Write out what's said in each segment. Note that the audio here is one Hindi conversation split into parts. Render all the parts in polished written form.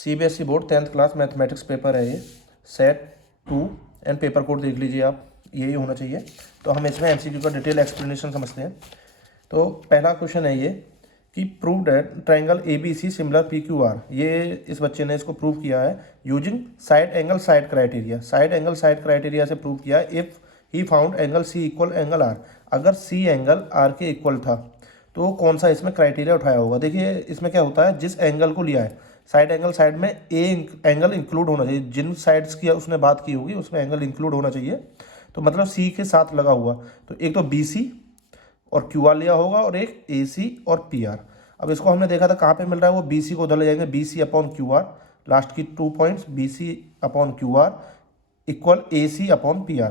CBSE board 10th class mathematics paper है ये, सेट 2 एंड पेपर कोड देख लीजिए आप, यही होना चाहिए। तो हम इसमें MCQ का डिटेल एक्सप्लेनेशन समझते हैं। तो पहला क्वेश्चन है ये कि prove that triangle ABC similar PQR। ये इस बच्चे ने इसको प्रूव किया है using side angle side criteria. Side angle side criteria से प्रूव किया है। If he found angle C equal angle R, अगर C एंगल R के इक्वल था तो कौन सा इसमें क्राइटेरिया उठाया होगा। देखिए इसमें क्या होता है, जिस एंगल को लिया है साइड एंगल, साइड में ए एंगल इंक्लूड होना चाहिए। जिन साइड्स की उसने बात की होगी उसमें एंगल इंक्लूड होना चाहिए। तो मतलब सी के साथ लगा हुआ, तो एक तो BC और QR लिया होगा और एक AC और PR। अब इसको हमने देखा था कहाँ पे मिल रहा है, वो BC को उधर ले जाएंगे, BC अपॉन QR, लास्ट की 2 points BC upon QR equal AC upon PR,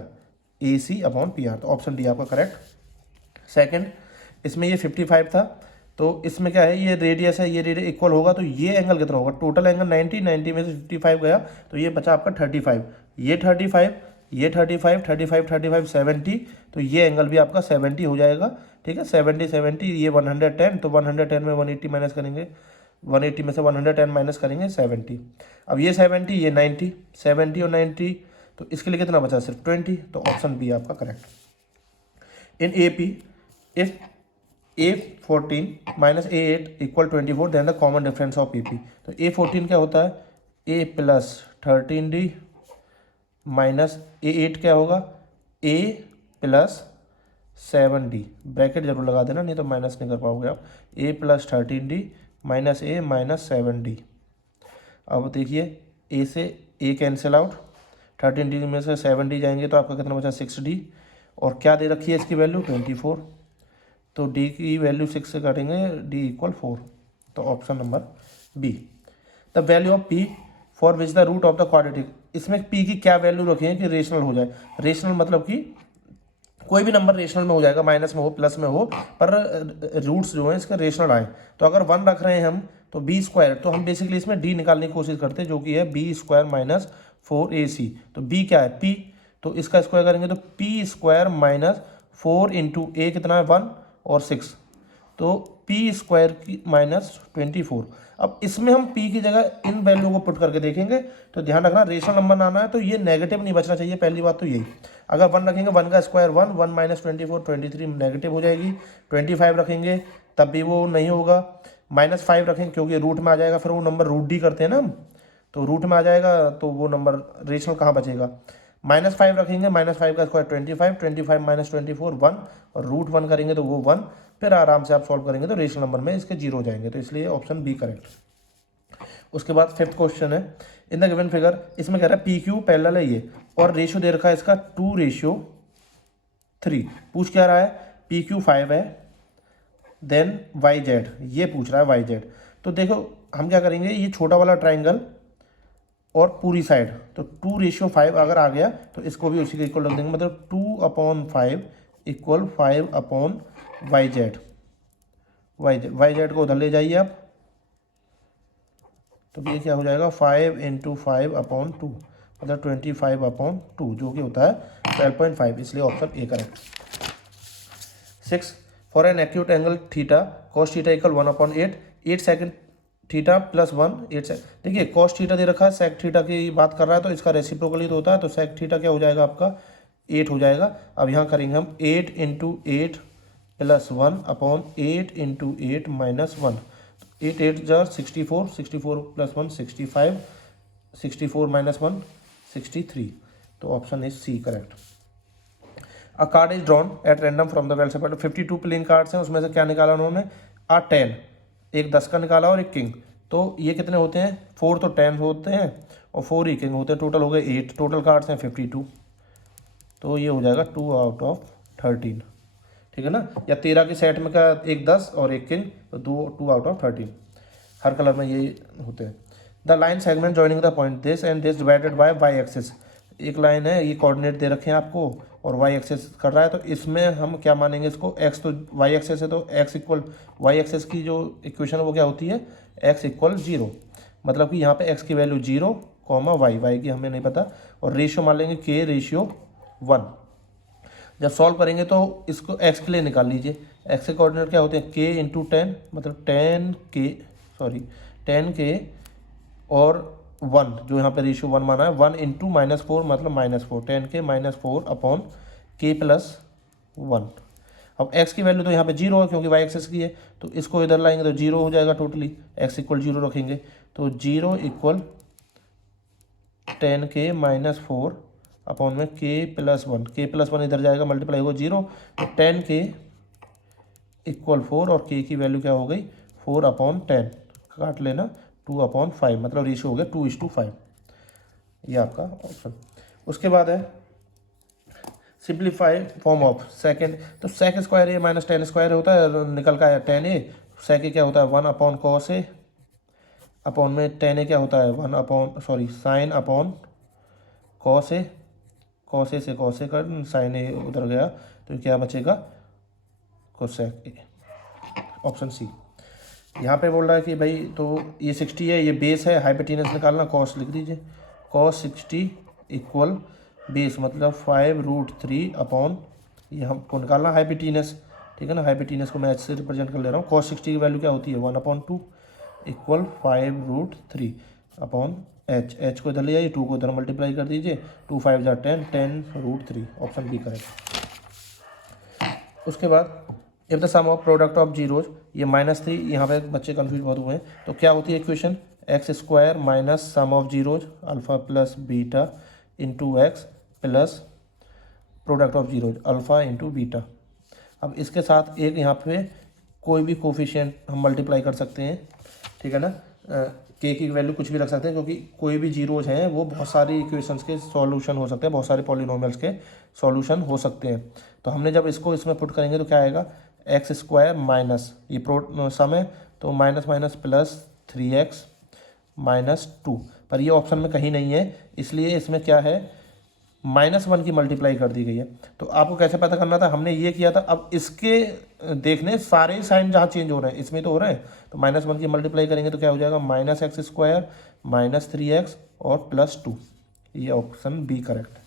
AC upon PR। तो ऑप्शन डी आपका करेक्ट। सेकंड, इसमें ये 55 था, तो इसमें क्या है, ये रेडियस है, ये रेडियस इक्वल होगा, तो ये एंगल कितना होगा, टोटल एंगल 90, 90 में से 55 गया तो ये बचा आपका 35, ये 35, ये 35, 35, 35, 70, तो ये एंगल भी आपका 70 हो जाएगा। ठीक है, 70, 70, ये 110, तो 110 में 180 माइनस करेंगे, 180 में से 110 माइनस करेंगे 70। अब ये 70, ये 90, 70 और 90, तो इसके लिए कितना बचा, सिर्फ 20। तो ऑप्शन बी आपका correct. In AP if A14 minus A8 equal 24 then the common difference of AP। तो A14 क्या होता है, A plus 13D minus A8 क्या होगा, A प्लस 7D। ब्रैकेट जरूर लगा देना, नहीं तो माइनस नहीं कर पाओगे आप। A plus 13D minus A minus 7D। अब देखिए A से A कैंसिल आउट, 13D में से 7D जाएंगे तो आपका कितना बचा, 6D। और क्या दे रखी है इसकी वैल्यू, 24, तो D की वैल्यू 6 से काटेंगे, D इक्वल 4। तो option number B. The value of P for which the root of the quadratic. इसमें P की क्या वैल्यू रखें कि रेशनल हो जाए। रेशनल मतलब कि कोई भी नंबर रेशनल में हो जाएगा, माइनस में हो प्लस में हो, पर रूट्स जो हैं इसका रेशनल आए। तो अगर 1 रख रहे हैं हम तो B², तो हम बेसिकली इसमें D निकालने की कोशिश करते हैं, जो कि है B² माइनस 4AC। तो B क्या है, P, तो इसका स्क्वायर करेंगे तो P² माइनस 4 इंटू A कितना है, 1 और 6, तो P² की माइनस 24। अब इसमें हम P की जगह इन वैल्यू को पुट करके देखेंगे, तो ध्यान रखना रेशनल नंबर आना है तो ये नेगेटिव नहीं बचना चाहिए, पहली बात तो यही। अगर 1 रखेंगे, 1 का स्क्वायर 1, 1 माइनस 24, 23 नेगेटिव हो जाएगी। 25 रखेंगे तब भी वो नहीं होगा। -5 रखेंगे क्योंकि रूट में आ जाएगा, फिर वो नंबर रूट डी करते हैं ना हम, तो रूट में आ जाएगा तो वो नंबर रेशनल कहाँ बचेगा। -5 रखेंगे, -5 का स्क्वायर 25, 25 माइनस 24 1, और रूट 1 करेंगे तो वो 1, फिर आराम से आप सॉल्व करेंगे तो रेशनल नंबर में इसके 0 हो जाएंगे, तो इसलिए ऑप्शन बी करेक्ट। उसके बाद 5th क्वेश्चन है, इन द गिवन फिगर, इसमें कह रहा है PQ पैरेलल है ये, और रेशियो दे रखा है इसका 2:3। पूछ क्या रहा है, PQ 5 है, देन YZ, ये पूछ रहा है YZ। तो देखो हम क्या करेंगे, ये छोटा वाला ट्राइंगल और पूरी साइड, तो 2:5 अगर आ गया तो इसको भी उसी के इक्वल रख देंगे, मतलब 2/5 इक्वल 5/YZ। YZ को उधर ले जाइए आप, तो ये क्या हो जाएगा, 5 × 5/2, मतलब 25/2, जो कि होता है 12.5, इसलिए option A correct. 6, for an acute angle theta cos theta equal 1/8, 8 second theta plus 1, 8 second. देखिए cos थीटा दे रखा है, sec थीटा की बात कर रहा है, तो इसका रेसिप्रोकली तो होता है, तो sec थीटा क्या हो जाएगा आपका, 8 हो जाएगा। अब यहाँ करेंगे हम 8 × 8 प्लस 1/8 × 8 माइनस 1, 8 8 जार 64, 64 प्लस 1 65, 64 माइनस 1 63, तो option is C correct. A card is drawn at random from the well supplied, 52 playing cards हैं, उसमें से क्या निकाला उन्होंने, 10, एक 10 का निकाला और एक किंग। तो ये कितने होते हैं, 4 तो 10 होते हैं और 4 ही किंग होते हैं, टोटल हो गए 8, टोटल कार्ड्स हैं 52, तो ये हो जाएगा 2/13। ठीक है ना, या 13 के सेट में का एक 10 और एक किंग, तो 2/13, हर कलर में ये होते हैं। The line segment joining the point this and this divided by Y axis, एक लाइन है, ये कोऑर्डिनेट दे रखे हैं आपको और वाई एक्सिस कर रहा है, तो इसमें हम क्या मानेंगे इसको, एक्स तो वाई एक्सिस है, तो एक्स इक्वल वाई एक्सिस की जो इक्वेशन है वो क्या होती है, एक्स इक्वल 0, मतलब कि यहाँ पे एक्स की वैल्यू 0, वाई की हमें नहीं पता, और रेशियो मान लेंगे के रेशियो 1। जब सॉल्व करेंगे तो इसको एक्स के लिए निकाल लीजिए, एक्स के कोऑर्डिनेट क्या होते हैं, के × 10, मतलब 10K और 1 जो यहाँ पे रेशियो 1 माना है, 1 इंटू -4 मतलब -4, 10 के -4 अपॉन k प्लस 1। अब x की वैल्यू तो यहाँ पे 0 है क्योंकि y एक्सेस की है, तो इसको इधर लाएंगे तो 0 हो जाएगा टोटली, x इक्वल 0 रखेंगे तो 0 इक्वल 10 के -4 अपॉन में k प्लस 1, k प्लस 1 इधर जाएगा मल्टीप्लाई होगा 0, तो 10 के इक्वल 4 और k की वैल्यू क्या हो गई 4 अपॉन 10, काट लेना 2 अपॉन 5, मतलब रेशियो हो गया 2:5। ये आपका ऑप्शन। उसके बाद है सिंप्लीफाई फॉर्म ऑफ सेकेंड, तो सेक स्क्वायर ए माइनस टेन स्क्वायर होता है, निकल का है 10a, सेक क्या होता है 1 अपॉन कॉस ए, अपॉन में 10a क्या होता है 1 upon sine upon cos A, cos A से कॉस ए कर साइन ए उधर गया तो क्या बचेगा कोसेक ए, ऑप्शन सी। यहाँ पे बोल रहा है कि भाई तो ये 60 है, ये बेस है, हाइपोटेनस निकालना, कॉस लिख दीजिए, कॉस 60 इक्वल बेस मतलब 5√3 अपॉन ये हमको निकालना हाइपोटेनस, ठीक है ना, हाइपोटेनस को मैं एच से रिप्रेजेंट कर ले रहा हूँ। कॉस 60 की वैल्यू क्या होती है 1/2 इक्वल 5√3 अपॉन एच, एच को इधर ले जाइए, 2 को इधर मल्टीप्लाई कर दीजिए, 2 5 जा 10, 10√3, ऑप्शन बी करेक्ट। उसके बाद if the sum of product of zeros, ये -3, यहाँ पे बच्चे कंफ्यूज बहुत हुए हैं, तो क्या होती है equation x² minus sum of zeros alpha plus beta into x plus product of zeros alpha into beta. अब इसके साथ एक यहाँ पे कोई भी कोफिशिएंट हम मल्टीप्लाई कर सकते हैं, ठीक है ना, के की वैल्यू कुछ भी रख सकते हैं क्योंकि कोई भी जीरोज हैं वो बहुत सारी इक्वेशंस के सॉल्यूशन हो सकते हैं, बहुत सारे पॉलिनोमियल्स के सॉल्यूशन हो सकते हैं। तो हमने जब इसको इसमें पुट करेंगे तो क्या आएगा x² माइनस ये सम है तो माइनस माइनस प्लस 3x -2, पर ये ऑप्शन में कहीं नहीं है, इसलिए इसमें क्या है -1 की मल्टीप्लाई कर दी गई है। तो आपको कैसे पता करना था, हमने ये किया था, अब इसके देखने सारे साइन जहाँ चेंज हो रहे हैं इसमें तो हो रहे हैं, तो -1 की मल्टीप्लाई करेंगे तो क्या हो जाएगा -x² -3x और +2, ये ऑप्शन बी करेक्ट है।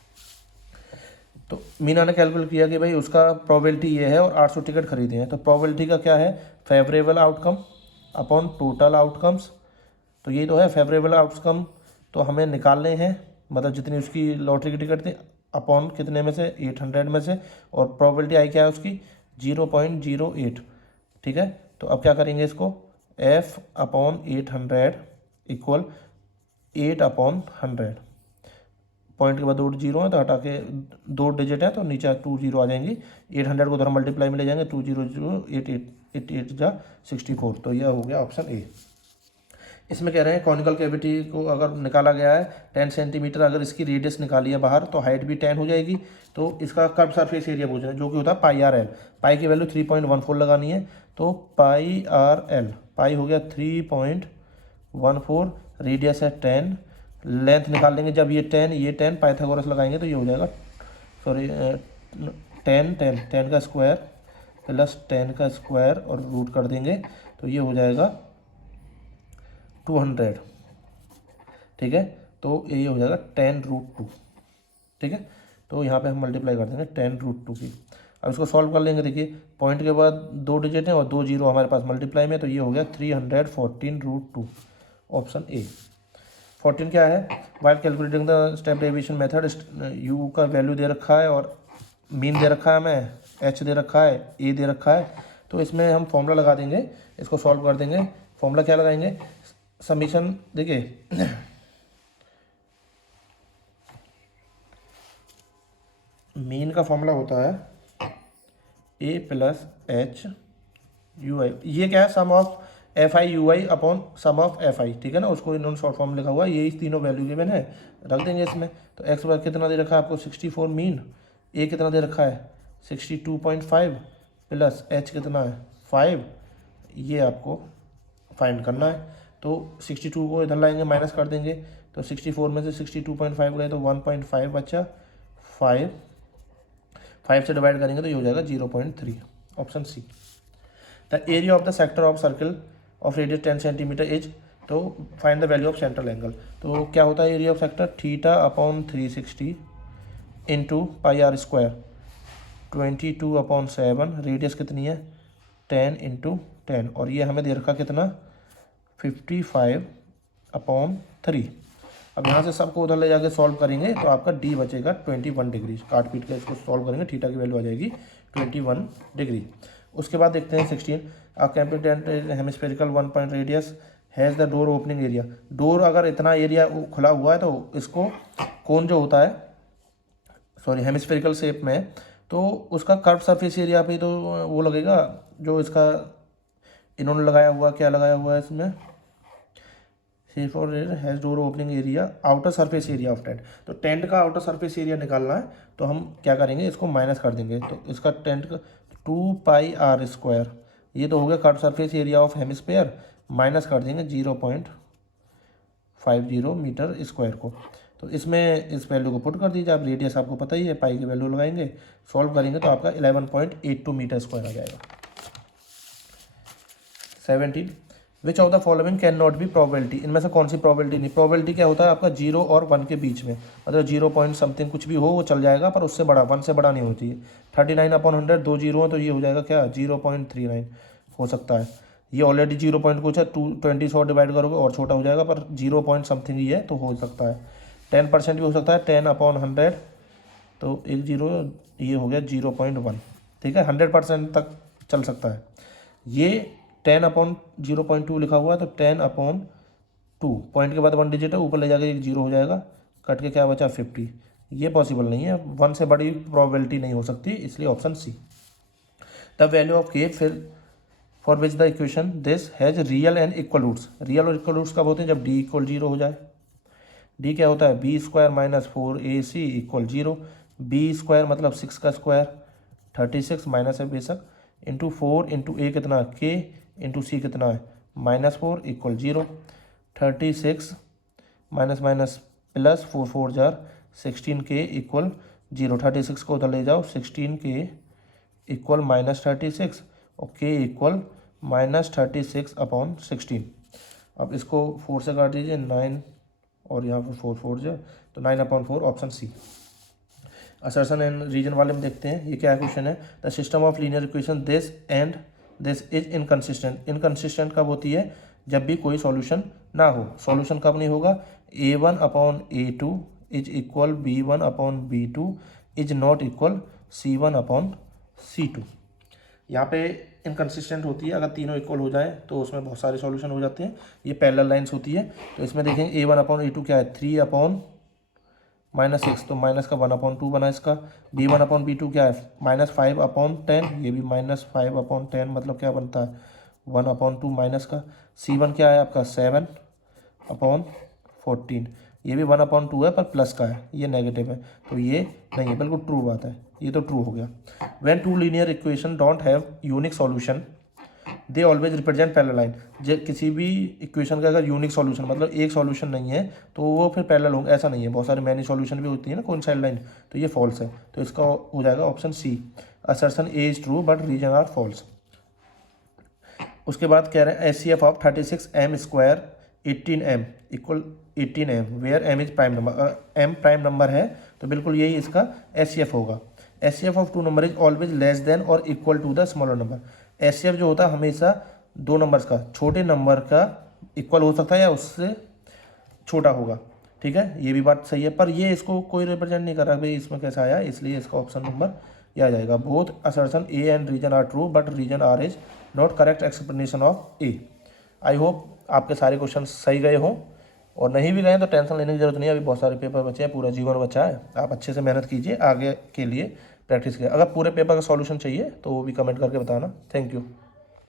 तो मीना ने कैलकुलेट किया कि भाई उसका प्रोबेबिलिटी ये है और 800 टिकट खरीदे हैं, तो प्रोबेबिलिटी का क्या है favourable outcome upon total outcomes, तो ये तो है फेवरेबल आउटकम, तो हमें निकालने हैं, मतलब जितनी उसकी लॉटरी की टिकट थी अपॉन कितने में से 800 में से, और प्रोबेबिलिटी आई क्या है उसकी 0.08, ठीक है। तो अब क्या करेंगे इसको f अपॉन 800 इक्वल 8/100, पॉइंट के बाद 2 जीरो है तो हटा के 2 डिजिट है तो नीचे 2 जीरो आ जाएंगी, 800 को उधर मल्टीप्लाई में ले जाएंगे, 2 0 0 8 8 8 जा 64, तो यह हो गया ऑप्शन ए। इसमें कह रहे हैं कॉनिकल कैविटी को अगर निकाला गया है 10 सेंटीमीटर, अगर इसकी रेडियस निकाली है बाहर तो हाइट भी 10 हो जाएगी, तो इसका कर्व सरफेस एरिया पूछ रहे हैं जो कि होता है πRL, पाई की वैल्यू 3.14 लगानी है, तो πRL, पाई हो गया 3.14, रेडियस है 10, लेंथ निकाल लेंगे जब ये 10 पाइथागोरस लगाएंगे तो ये हो जाएगा 10 का स्क्वायर प्लस 10 का स्क्वायर और रूट कर देंगे तो ये हो जाएगा 200, ठीक है, तो ये हो जाएगा 10√2, ठीक है, तो यहाँ पे हम मल्टीप्लाई कर देंगे 10√2 की। अब इसको सॉल्व कर लेंगे, देखिए पॉइंट के बाद 2 डिजिट हैं और 2 जीरो हमारे पास मल्टीप्लाई में, तो ये हो गया 314√2, ऑप्शन ए। 14 क्या है while calculating the step deviation method, you का वैल्यू दे रखा है और मीन दे रखा है हमें, एच दे रखा है, ए दे रखा है, तो इसमें हम फॉर्मूला लगा देंगे, इसको सॉल्व कर देंगे। फॉर्मूला क्या लगाएंगे समीशन, देखिए मीन का फॉर्मूला होता है a plus H U I, ये क्या है sum of FI UI upon sum of FI, ठीक है ना, उसको इन्होंने शॉर्ट फॉर्म लिखा हुआ है, यही तीनों वैल्यू गिवन है, रख देंगे इसमें। तो एक्स बार कितना दे रखा है आपको 64 मीन, ए कितना दे रखा है 62.5 प्लस एच कितना है 5, ये आपको फाइंड करना है। तो 62 को इधर लाएंगे माइनस कर देंगे, तो 64 में से 62.5 गए तो 1.5 बचा, 5 से डिवाइड करेंगे तो ये हो जाएगा 0.3, option C. The area of the sector of circle of radius 10 centimetre is, तो find the value of central angle, तो क्या होता है area of sector θ/360 into πr², 22/7, radius कितनी है 10 × 10, और ये हमें दे रखा कितना 55/10, 3। अब यहाँ से सबको उधर ले जाके सॉल्व करेंगे तो आपका डी बचेगा 21 डिग्री। काट पीट के इसको सॉल्व करेंगे, थीटा की वैल्यू आ जाएगी 21 डिग्री। उसके बाद देखते हैं 16, अ कैपिटेंट hemispherical 1 point radius has the door opening area. Door अगर इतना एरिया खुला हुआ है तो इसको कोन जो होता है, सॉरी हेमिस्फेरिकल शेप में, तो उसका कर्व सरफेस एरिया पे तो वो लगेगा जो इसका इन्होंने लगाया हुआ, क्या लगाया हुआ है इसमें, has door opening area outer surface area of tent. तो टेंट का आउटर सरफेस एरिया निकालना है तो हम क्या करेंगे, इसको माइनस कर देंगे। तो इसका टेंट का 2πr², ये तो हो गया curve surface area of hemisphere, minus कर देंगे 0.50 मीटर स्क्वायर को। तो इसमें इस वैल्यू को पुट कर दीजिए आप, रेडियस आपको पता ही है, पाई की वैल्यू लगाएंगे, सॉल्व करेंगे तो आपका 11.82 मीटर स्क्वायर आ जाएगा। 17, which of the following can not be probability. इनमें से कौन सी प्रोबेबिलिटी नहीं। प्रोबेबिलिटी क्या होता है आपका 0 और 1 के बीच में, मतलब 0 पॉइंट समथिंग कुछ भी हो वो चल जाएगा, पर उससे बड़ा 1 से बड़ा नहीं होती है। 39/100 2 जीरो है तो ये हो जाएगा क्या 0.39 हो सकता है। ये ऑलरेडी 0 पॉइंट कुछ है, 20 से डिवाइड करोगे और छोटा हो जाएगा, पर 0 पॉइंट समथिंग ही है तो हो सकता है। 10% भी हो सकता है, 10/100 तो 1 0, ये हो गया 0.1, ठीक है। 100% तक चल सकता है। ये 10/0.2 लिखा हुआ है तो 10/2, पॉइंट के बाद 1 डिजिट है, ऊपर ले जाकर 1 0 हो जाएगा, कट के क्या बचा 50। ये पॉसिबल नहीं है, 1 से बड़ी प्रोबेबिलिटी नहीं हो सकती, इसलिए option C. The value of K फिर for which the equation this has real and equal roots. Real और इक्वल रूट्स कब होते हैं, जब डी इक्वल 0 हो जाए। डी क्या होता है, b² - 4ac = 0। b² मतलब 6 का स्क्वायर, 36 माइनस है बेशक, इंटू 4 इंटू a कितना k इंटू c कितना है -4 = 0। 36 minus minus plus 4 4 jar 16k = 0। 36 को उधर ले जाओ, 16k = -36 और k = -36/16। अब इसको 4 से काट दीजिए, 9 और यहाँ पर 4 4 जो तो 9/4 option C. Assertion and reason वाले में देखते हैं ये क्या क्वेश्चन है। The system of linear equation this and this is inconsistent. Inconsistent कब होती है, जब भी कोई सॉल्यूशन ना हो। सॉल्यूशन कब नहीं होगा, a1/a2 is equal b1/b2 is not equal c1/c2। यहाँ पे इनकन्सिस्टेंट होती है, अगर तीनों इक्वल हो जाए तो उसमें बहुत सारे सॉल्यूशन हो जाते हैं। ये पैरेलल लाइंस होती है, तो इसमें देखेंगे a1/a2 क्या है 3/-6, तो माइनस का 1/2 बना इसका। b1/b2 क्या है -5/10, ये भी -5/10, मतलब क्या बनता है 1/2 माइनस का। c1 क्या है आपका 7/14, ये भी 1/2 है पर प्लस का है, ये नेगेटिव है तो ये नहीं है, बिल्कुल ट्रू बात है, ये तो ट्रू हो गया। When two linear equation don't have unique solution they always represent parallel line. किसी भी इक्वेशन का अगर यूनिक सॉल्यूशन मतलब एक सॉल्यूशन नहीं है तो वो फिर पैरेलल होंगे, ऐसा नहीं है। बहुत सारे मैनी सॉल्यूशन भी होती है ना कोइंसाइड लाइन, तो ये फॉल्स है, तो इसका हो जाएगा option C. Assertion A is true but reason are false. उसके बाद कह रहे हैं HCF of 36m² 18m = 18m where m is prime number. m prime number है तो बिल्कुल यही इसका एचसीएफ होगा। HCF of 2 number is always less than और equal to the smaller number. HCF जो होता है हमेशा 2 नंबर्स का, छोटे नंबर का इक्वल हो सकता है या उससे छोटा होगा, ठीक है, ये भी बात सही है। पर ये इसको कोई रिप्रेजेंट नहीं कर रहा भाई, इसमें कैसा आया, इसलिए इसका ऑप्शन नंबर ये आ जाएगा। Both assertion A and reason are true but reason R is not correct explanation of A. I hope आपके सारे क्वेश्चन सही गए हों, और नहीं भी गए तो टेंशन लेने की जरूरत नहीं है, अभी बहुत सारे पेपर बचे हैं, पूरा जीवन बचा है। आप अच्छे से मेहनत कीजिए, आगे के लिए प्रैक्टिस कीजिए। अगर पूरे पेपर का सॉल्यूशन चाहिए तो वो भी कमेंट करके बताना। Thank you.